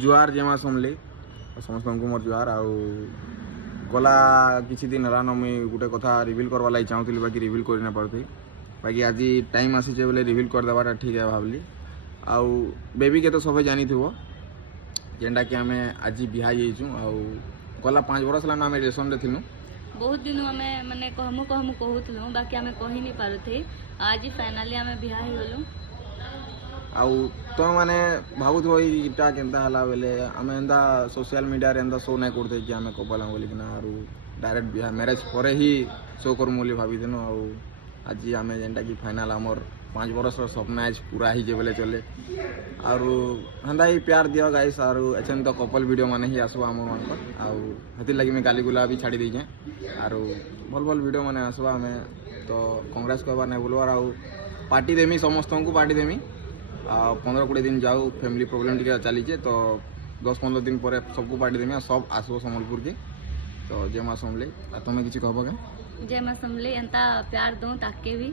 जुआर जेमा समले समस्त को मोर जुआर आउ गला किसी दिन हरान मुई गोटे कथा रिविल करवा लगी चाहूली बाकी रिविल कर ना पार्थी बाकी आज टाइम आसीचे बोले रिविल करदेवाटा ठीक है भावली आउ बेबी के तो सब जानी थो जेनटा कि आम आज बिहा जाइचु आउ गला 5 बरस है आम रिलेसन रे थिलु बहुत दिन आम मैंने कहमु कहमु कहूँ बाकी आम कही नहीं पारुथे आज फाइनाली आम बिहा हो गलु आउ तो मैंने भावुथ इटा केनता हला बेले आम एंता सोशल मीडिया रे एंता शो नहीं करते कि आम कपल बोलिकिना आरु डायरेक्ट बिहा मैरिज पर ही शो करमु बोली भाविदेनु आउ आज आम जेनटा कि फाइनाल आमर 5 बरस स्वप्न आज पूरा ही बोले चले आरु हेन्ता ही प्यार दियो गाइस आरु एछन तो कपल वीडियो माने ही आसो आम मानकर आउ हेति लगी मैं गाली गुला भी छाड़ी देछे आरु भल भल वीडियो माने आसबा हमें तो कांग्रेस कहबा नहीं बोलवार आउ पार्टी देमी समस्त को पार्टी देमी 15-20 दिन जाऊ फैमिली प्रॉब्लम टी चली तो 10-15 दिन पर सबको पार्टी देमी सब आसो सम्बलपुर के तो जय माँ समले तुम्हें किसी कहब जय माँ समले एंता प्यार दूँ ताके भी